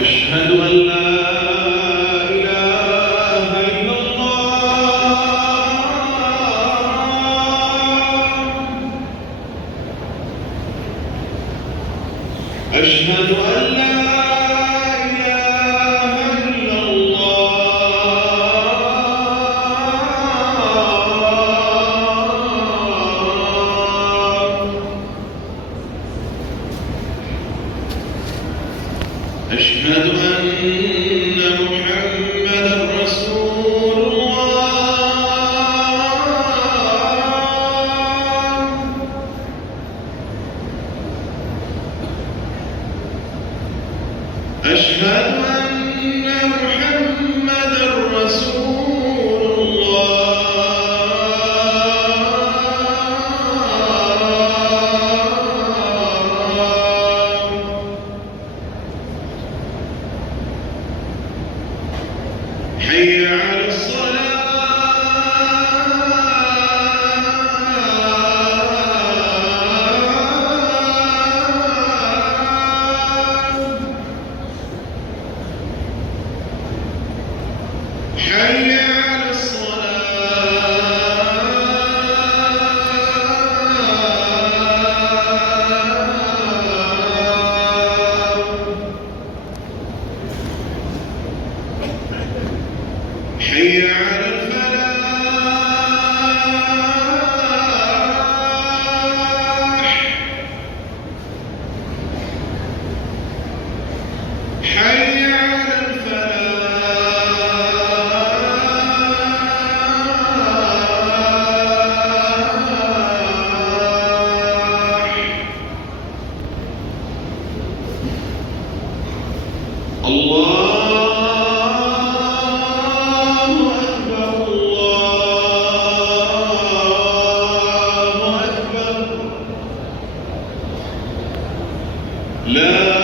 أشهد أن لا إله إلا الله. أشهد أن لا إله إلا الله. أشهد أن محمدًا رسول الله. أشهد أن محمدًا رسول الله. حي على الصلاة. حي على الصلاة. حي على الفلاح. حي على الفلاح. الله أكبر، الله أكبر. لا